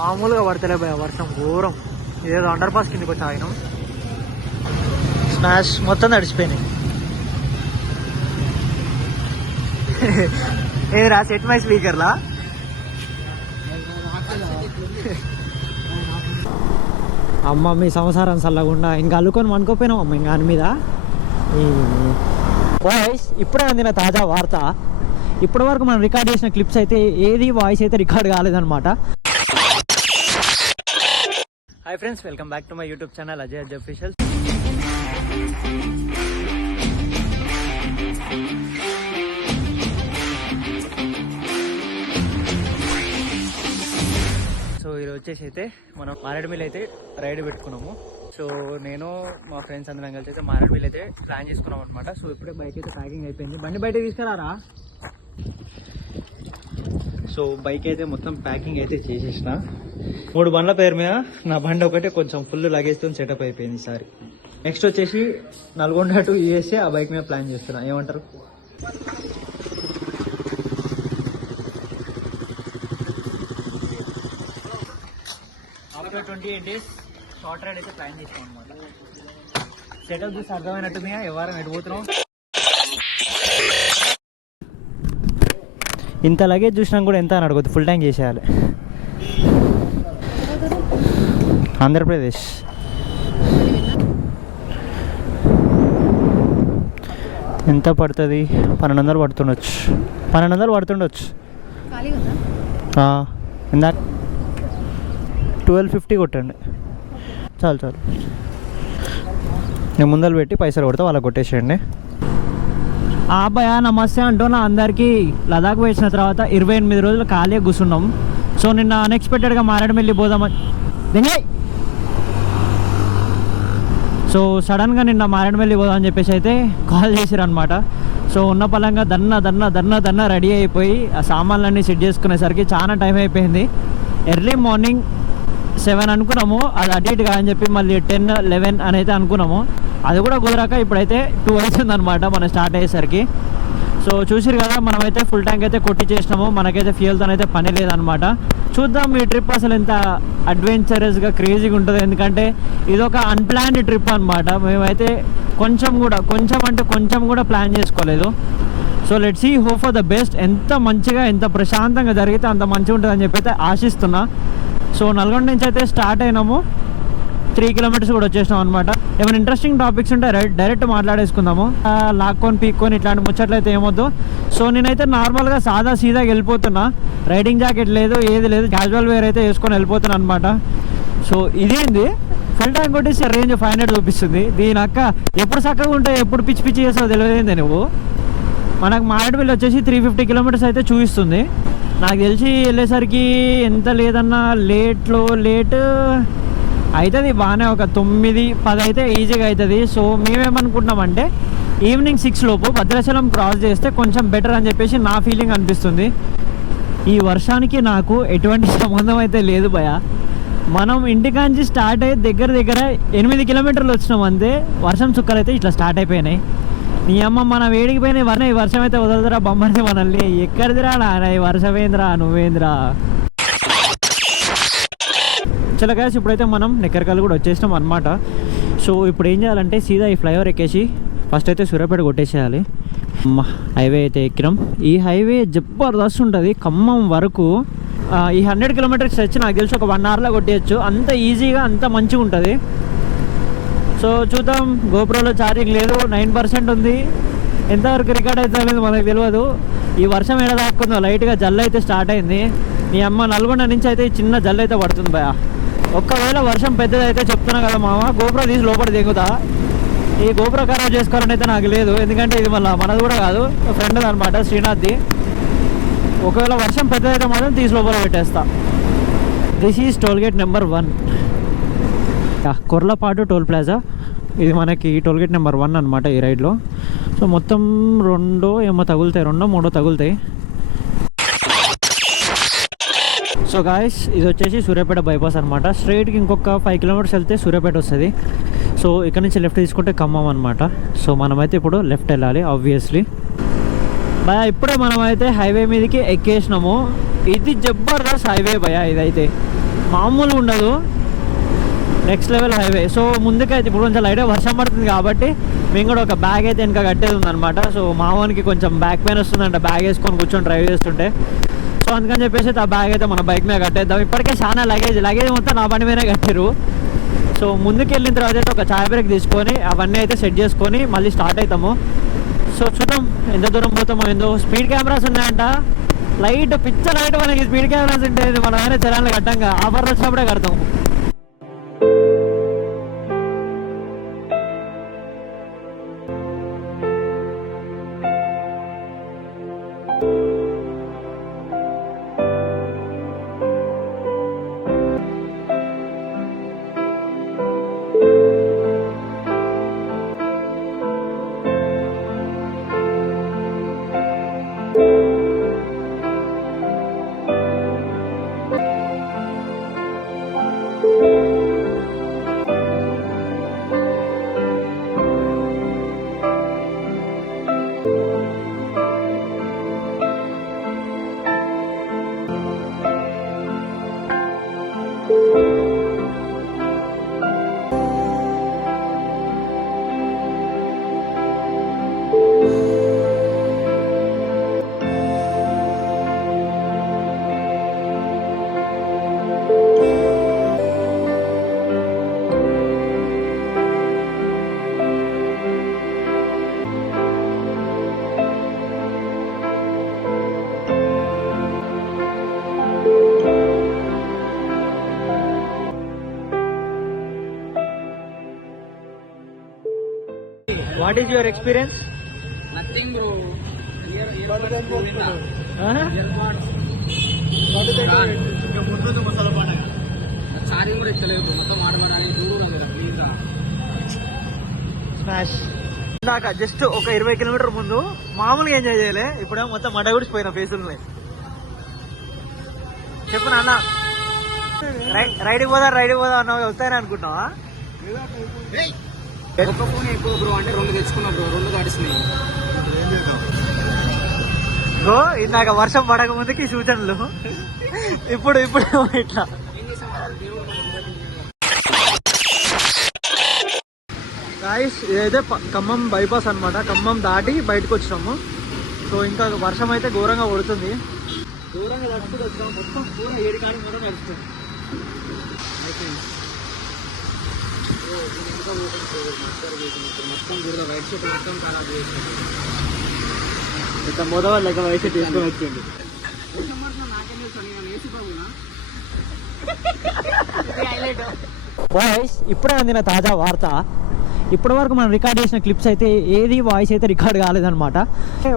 మామూలుగా పడతలే భయ వర్షం ఘోరం. ఏదో అండర్ పాస్ కిందకి వచ్చి ఆగినాం. స్మాష్ మొత్తం తడిచిపోయినాయి. ఏదిరా సెట్ మై స్పీకర్లా? అమ్మ మీ సంసారం చల్లకుండా ఇంకా అల్లుకొని అనుకోపోయినాం అమ్మ ఇంకా దాని మీద. వాయిస్ ఇప్పుడే అందిన తాజా వార్త. ఇప్పటి వరకు మనం రికార్డ్ చేసిన క్లిప్స్ అయితే ఏది వాయిస్ అయితే రికార్డ్ కాలేదన్నమాట. Hi friends, welcome back to my YouTube channel Ajay official. So ఈరోజు వచ్చేసి అయితే మనం మారేడుమిల్లి అయితే రైడ్ పెట్టుకున్నాము. సో నేను మా ఫ్రెండ్స్ అందరం కలిసి అయితే మారేడుమిల్లి అయితే ప్లాన్ చేసుకున్నాం అనమాట. సో ఇప్పుడే బైక్ అయితే ప్యాకింగ్ అయిపోయింది. బండి బయట తీసుకురారా. సో బైక్ అయితే మొత్తం ప్యాకింగ్ అయితే చేసేసిన. 3 బండ్ల పేరు మీద నా బండి ఒకటే కొంచెం ఫుల్ లగేజ్తో సెటప్ అయిపోయింది ఈసారి. నెక్స్ట్ వచ్చేసి నల్గొండ టు యూఎస్ఏ ఆ బైక్ మీద ప్లాన్ చేస్తున్నా. ఏమంటారు? ఆఫ్టర్ 28 days షార్ట్ రైడ్ అయితే ప్లాన్ చేస్తాం అనమాట. సెటప్ చూసి అర్థమైనట్టుంది. ఎవరు ఎడిపోతున్నాం. ఇంత లగేజ్ చూసినా కూడా ఎంత అని అడగద్దు, ఫుల్ ట్యాంక్ చేసేయాలి. ఆంధ్రప్రదేశ్. ఎంత పడుతుంది? 1200 పడుతుండొచ్చు. 1200 పడుతుండొచ్చు. ఇందాక 1250 కొట్టండి. చాలు నేను ముందలు పెట్టి పైసలు కొడతా, వాళ్ళకి కొట్టేసేయండి. భయ నమస్తే అంటున్నా అందరికీ. లదాఖ్ వేసిన తర్వాత 28 రోజులు ఖాళీగా కూర్చున్నాం. సో నిన్న అన్ఎక్స్పెక్టెడ్గా మారేడుమిల్లి పోదామని సో సడన్గా నిన్న మారేడుమిల్లి పోదామని చెప్పేసి అయితే కాల్ చేసిరు అనమాట. సో ఉన్న పలంగా దన్న రెడీ అయిపోయి ఆ సామాన్లన్నీ సెట్ చేసుకునేసరికి చాలా టైం అయిపోయింది. ఎర్లీ మార్నింగ్ 7 అనుకున్నాము, అది అటు ఇటు కాదని చెప్పి మళ్ళీ 10, 11 అని అయితే అనుకున్నాము. అది కూడా కుదరాక ఇప్పుడైతే 2 అవుతుంది అనమాట మనం స్టార్ట్ అయ్యేసరికి. సో చూసిరు కదా, మనమైతే ఫుల్ ట్యాంక్ అయితే కొట్టి చేసినాము. మనకైతే ఫ్యూయల్తో అయితే పని లేదనమాట. చూద్దాం ఈ ట్రిప్ అసలు ఎంత అడ్వెంచరస్గా క్రేజీగా ఉంటుందో. ఎందుకంటే ఇది ఒక అన్ప్లాన్డ్ ట్రిప్ అనమాట. మేమైతే కొంచెం కూడా ప్లాన్ చేసుకోలేదు. So let's see, hope for the best. ఎంత మంచిగా ఎంత ప్రశాంతంగా జరిగితే అంత మంచిగా ఉంటుందని చెప్పి అయితే ఆశిస్తున్నా. సో నల్గొండ నుంచి అయితే స్టార్ట్ అయినాము. 3 kilometers కూడా వచ్చేసినాం అనమాట. ఏమైనా ఇంట్రెస్టింగ్ టాపిక్స్ ఉంటే డైరెక్ట్ మాట్లాడేసుకుందాము. లాక్కొని పీక్కొని ఇట్లాంటి ముచ్చట్లయితే ఏమొద్దు. సో నేనైతే నార్మల్గా సీదాగా వెళ్ళిపోతున్నా. రైడింగ్ జాకెట్ లేదు, ఏది లేదు, క్యాజువల్ వేర్ అయితే వేసుకొని వెళ్ళిపోతున్నా అనమాట. సో ఇదేంది ఫుల్ ట్యాంక్ కొట్టేసి రేంజ్ 500 చూపిస్తుంది. దీని అక్క ఎప్పుడు చక్కగా ఉంటే ఎప్పుడు పిచ్చి చేసావు తెలియదేంది నువ్వు. మనకు మారేడుమిల్లి వచ్చేసి 350 kilometers అయితే చూపిస్తుంది. నాకు తెలిసి వెళ్ళేసరికి ఎంత లేదన్నా లేట్ అవుతుంది బాగానే. ఒక 9, 10 అయితే ఈజీగా అవుతుంది. సో మేమేమనుకుంటున్నామంటే ఈవినింగ్ 6 లోపు భద్రాచలం క్రాస్ చేస్తే కొంచెం బెటర్ అని చెప్పేసి నా ఫీలింగ్ అనిపిస్తుంది. ఈ వర్షానికి నాకు ఎటువంటి సంబంధం అయితే లేదు భయ. మనం ఇంటికాంచి స్టార్ట్ అయ్యి దగ్గర 8 kilometers వచ్చినాం అంతే. వర్షం చుక్కలు అయితే ఇట్లా స్టార్ట్ అయిపోయినాయి. నీ అమ్మ మన వేడికి పోయినాయి. ఈ వర్షం అయితే వదలదురా బొమ్మని మనల్ని. ఎక్కడిదిరా నాన్న ఈ వర్షమేంద్రా నువ్వేంద్రా. చలో గాయ్స్, ఇప్పుడైతే మనం నెక్కరకల్ కూడా వచ్చేసినాం అనమాట. సో ఇప్పుడు ఏం చేయాలంటే సీదా ఈ ఫ్లైఓవర్ ఎక్కేసి ఫస్ట్ అయితే సూర్యాపేట కొట్టేసేయాలి. హైవే అయితే ఎక్కినాం. ఈ హైవే జబర్దస్త్ ఉంటుంది ఖమ్మం వరకు. ఈ 100 kilometers వచ్చి నాకు తెలిసి ఒక 1 hourలో కొట్టేయచ్చు. అంత ఈజీగా అంత మంచిగా ఉంటుంది. సో చూద్దాం. గోప్రోలో ఛార్జింగ్ లేదు, 9% ఉంది. ఎంతవరకు రికార్డ్ అవుతుందో అనేది మనకు తెలియదు. ఈ వర్షం ఏడ దాక్కుందో లైట్గా జల్లు అయితే స్టార్ట్ అయింది. మీ అమ్మ నల్గొండ నుంచి అయితే చిన్న జల్లు అయితే పడుతుంది భయ. ఒక్కవేళ వర్షం పెద్దదైతే చెప్తున్నా కదా మామ, గోప్రో తీసి లోపల దిగుతా. ఈ గోప్రో ఖరాబ్ చేసుకోవాలని అయితే నాకు లేదు. ఎందుకంటే ఇది మళ్ళీ మనది కూడా కాదు, ఫ్రెండ్ అనమాట శ్రీనాథ్ది. ఒకవేళ వర్షం పెద్దదైతే మాత్రం తీసి లోపల పెట్టేస్తా. This is tollgate number 1, Korlapadu toll plaza. ఇది మనకి టోల్గేట్ నెంబర్ 1 అనమాట ఈ రైడ్లో. సో మొత్తం 2 ఏమో తగులుతాయి, 2, 3 తగులుతాయి. సో గాయస్, ఇది వచ్చేసి సూర్యాపేట బైపాస్ అనమాట. స్ట్రైట్కి ఇంకొక 5 kilometers వెళ్తే సూర్యాపేట వస్తుంది. సో ఇక్కడ నుంచి లెఫ్ట్ తీసుకుంటే ఖమ్మం అనమాట. సో మనమైతే ఇప్పుడు లెఫ్ట్ వెళ్ళాలి ఆబ్వియస్లీ. భయ ఇప్పుడే మనమైతే హైవే మీదకి ఎక్కేసినాము. ఇది జబర్దస్త్ హైవే భయ. ఇదైతే మామూలు ఉండదు, నెక్స్ట్ లెవెల్ హైవే. సో ముందుకైతే ఇప్పుడు కొంచెం లైట్గా వర్షం పడుతుంది కాబట్టి మేము కూడా ఒక బ్యాగ్ అయితే వెనక కట్టేది ఉందన్నమాట. సో మామూలుకి కొంచెం బ్యాక్ పెయిన్ వస్తుందంట బ్యాగ్ వేసుకొని కూర్చొని డ్రైవ్ చేస్తుంటే. సో అందుకని చెప్పేసి ఆ బ్యాగ్ అయితే మన బైక్ మీద కట్టేద్దాం. ఇప్పటికే చాలా లగేజ్ మొత్తం నా బండి మీదనే కట్టారు. సో ముందుకు వెళ్ళిన తర్వాత అయితే ఒక ఛాయ్ బ్రేక్ తీసుకొని అవన్నీ అయితే సెట్ చేసుకొని మళ్ళీ స్టార్ట్ అవుతాము. సో చూద్దాం ఎంత దూరం పోతామో. ఏందో స్పీడ్ కెమెరాస్ ఉన్నాయంట, లైట్ పిచ్చ లైట్ మనకి స్పీడ్ కెమెరాస్ ఉంటే మనం అయినా చలాన్లు కట్టంగా ఆఫర్ వచ్చినప్పుడే కడతాం. What is your experience? Nothing, bro. ఇందాక జస్ట్ ఒక 20 కిలోమీటర్ ముందు మామూలుగా ఎంజాయ్ చేయలే, ఇప్పుడేమో మొత్తం మడ గుడిచిపోయిన ఫేసులు. చెప్పు నాన్న, రైడ్కి పోదా అన్నావు, వస్తాయని అనుకుంటున్నావా? ఒక ఫోన్ ఎక్కువ బ్రో అంటే 2 తెచ్చుకున్నా బ్రో, 2 గడిచినాయి. బ్రో ఇందాక వర్షం పడక ముందుకి సూచనలు, ఇప్పుడు ఇట్లా. గాయ్స్ ఇదైతే ఖమ్మం బైపాస్ అనమాట. ఖమ్మం దాటి బయటకు వచ్చినాము. సో ఇంకా వర్షం అయితే ఘోరంగా పడుతుంది, ఘోరంగా నడుచుకుంటూ వచ్చాము. మొత్తం పూర 7 కాడి కూడా నడుస్తుంది. మొత్తం మోదవాళ్ళు లెక్క వయసు తీసుకొని వచ్చింది. వాయిస్ ఇప్పుడే అందిన తాజా వార్త. ఇప్పటి వరకు మనం రికార్డ్ చేసిన క్లిప్స్ అయితే ఏది వాయిస్ అయితే రికార్డ్ కాలేదన్నమాట.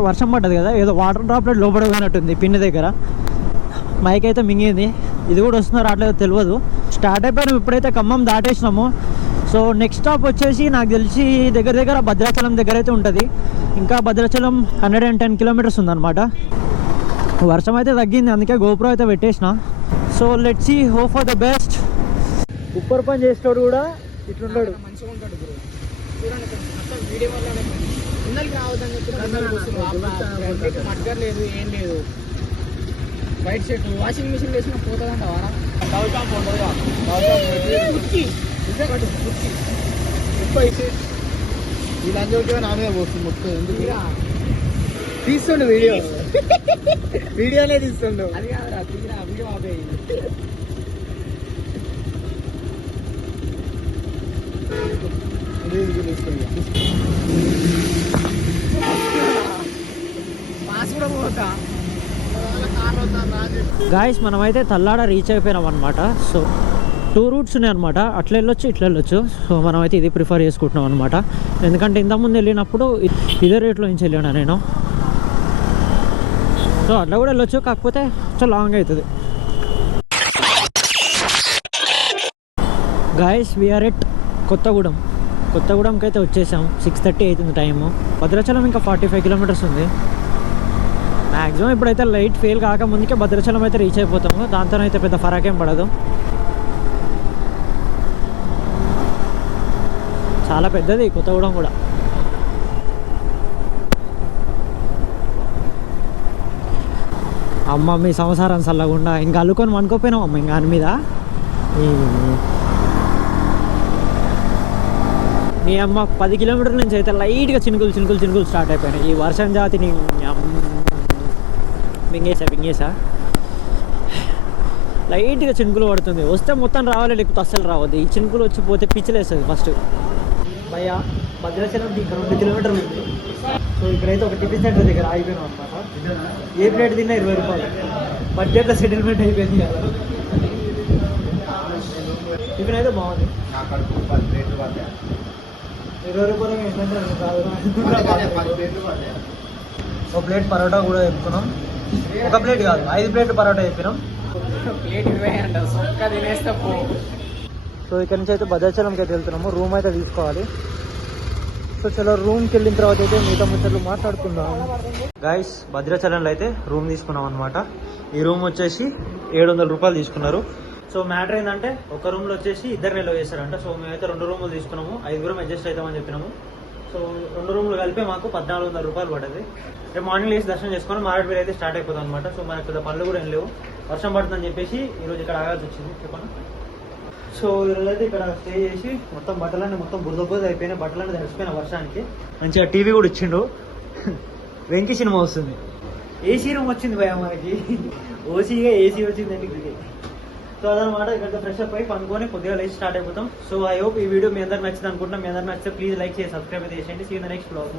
వర్షం పడ్డది కదా, ఏదో వాటర్ డ్రాప్లెట్ లోపడగానట్టుంది పిన్ని దగ్గర. మైక్ అయితే మింగింది, ఇది కూడా వస్తుందో రావట్లేదో తెలియదు. స్టార్ట్ అయిపోయినాం, ఇప్పుడైతే ఖమ్మం దాటేసినాము. సో నెక్స్ట్ స్టాప్ వచ్చేసి నాకు తెలిసి దగ్గర భద్రాచలం దగ్గర అయితే ఉంటుంది. ఇంకా భద్రాచలం 110 కిలోమీటర్స్ ఉందన్నమాట. వర్షం అయితే తగ్గింది, అందుకే గోప్రో అయితే పెట్టేసిన. So let's see, hope for the best. ఉప్పర్ పని చేసేవాడు కూడా ఇట్లుంటాడు, మంచిగా ఉంటాడు బ్రో. చూడండి మొత్తం వీడియో వల్ల ముందరికి రావద్దని చెప్పి మడ్గర్ లేదు, ఏం లేదు. వైట్ షర్ట్ వాషింగ్ మిషన్ వేసిన పోతుందంట వారా వీళ్ళందరికీ నా మీద పోతుంది మొత్తం. ఎందుకు తీస్తుండు వీడియోనే తీస్తుండు. అది కాదురా, తీరా వీడియో ఆపేయి. గాయస్ మనమైతే తల్లాడ రీచ్ అయిపోయినాం అనమాట. సో 2 రూట్స్ ఉన్నాయి అనమాట, అట్లా వెళ్ళొచ్చు ఇట్లా వెళ్ళొచ్చు. సో మనమైతే ఇది ప్రిఫర్ చేసుకుంటున్నాం అనమాట. ఎందుకంటే ఇంతకుముందు వెళ్ళినప్పుడు ఇదే రేట్లో నుంచి వెళ్ళాను నేను. సో అట్లా కూడా వెళ్ళొచ్చు, కాకపోతే చాలా లాంగ్ అవుతుంది. గాయస్ వీఆర్ ఎట్ కొత్తగూడెంకి అయితే వచ్చేసాం. 6:30 అవుతుంది టైము. భద్రాచలం ఇంకా 45 కిలోమీటర్స్ ఉంది మ్యాక్సిమం. ఇప్పుడైతే లైట్ ఫెయిల్ కాకముందుకే భద్రాచలం అయితే రీచ్ అయిపోతాము. దాంతో అయితే పెద్ద ఫరాకేం పడదు. చాలా పెద్దది కొత్తగూడెం కూడా. అమ్మ మీ సంసారం చల్లకుండా ఇంకా అల్లుకొని అనుకోపోయినాం అమ్మ ఇంకా దాని మీద. నీ అమ్మ 10 కిలోమీటర్ల నుంచి అయితే లైట్గా చినుకులు స్టార్ట్ అయిపోయినాయి. ఈ వర్షం జాతిని మింగేసా లైట్గా చినుకులు పడుతుంది. వస్తే మొత్తం రావాలి, లేకపోతే అస్సలు రావద్దు. ఈ చినుకులు వచ్చి పోతే పిచ్చిలేస్తుంది ఫస్ట్. భయ్య భద్రాచలం ఇక్కడ 2 కిలోమీటర్లు ఉంది. సో ఇక్కడైతే ఒక టిఫిన్ సెంటర్ దగ్గర ఆగిపోయినాం అనమాట. ఏ ప్లేట్ తిన్నా 20 రూపాయలు. బడ్జెట్లో సెటిల్మెంట్ అయిపోయింది కదా. టిఫిన్ అయితే బాగుంది. 20 రూపాయలు ఏంటంటే కాదు. ఒక ప్లేట్ పరోటా కూడా చెప్పుకున్నాం. ఒక ప్లేట్ కాదు 5 ప్లేట్ పరోటా చెప్పినాం. సో ఇక్కడ నుంచి అయితే భద్రాచలంకి అయితే వెళ్తున్నాము. రూమ్ అయితే తీసుకోవాలి. సో చలో రూమ్కి వెళ్ళిన తర్వాత అయితే మిగతా ముచ్చట్లు మాట్లాడుకుందాం. గైస్ భద్రాచలంలో అయితే రూమ్ తీసుకున్నాం అనమాట. ఈ రూమ్ వచ్చేసి 700 రూపాయలు తీసుకున్నారు. సో మ్యాటర్ ఏంటంటే ఒక రూమ్లో వచ్చేసి 2 నెలలు చేస్తారంట. సో మేమైతే 2 రూములు తీసుకున్నాము. 5 అడ్జస్ట్ అవుతామని చెప్పినాము. సో 2 రూములు కలిపి మాకు 1400 రూపాయలు పడ్డది. రేపు మార్నింగ్ లేసి దర్శనం చేసుకొని మారేడుపల్లి అయితే స్టార్ట్ అయిపోతాం అనమాట. సో మనకు పెద్ద పనులు కూడా ఏం లేవు. వర్షం పడుతుందని చెప్పేసి ఈరోజు ఇక్కడ ఆగాల్సి వచ్చింది చెప్పండి. సో ఈరోజు అయితే ఇక్కడ స్టే చేసి మొత్తం బట్టలన్నీ బురద అయిపోయినాయి. బట్టలన్నీ తడిసిపోయిన వర్షానికి. మంచిగా టీవీ కూడా ఇచ్చిండు. వెంకీ సినిమా వస్తుంది. ఏసీ రూమ్ వచ్చింది భయ మనకి. ఓసీగా ఏసీ వచ్చింది ఇంటికి. సో అదనమాట. ఇక్కడ ఫ్రెష్ అప్ అయి పనుకొని కొద్దిగా లేచి స్టార్ట్ అయిపోతాం. సో ఐ హోప్ ఈ వీడియో మీ అందరికి నచ్చింది అనుకుంటున్నాం. మీ అందరికి నచ్చితే ప్లీజ్ లైక్ చేసి సబ్స్క్రైబ్ చేసేయండి. See the next blog.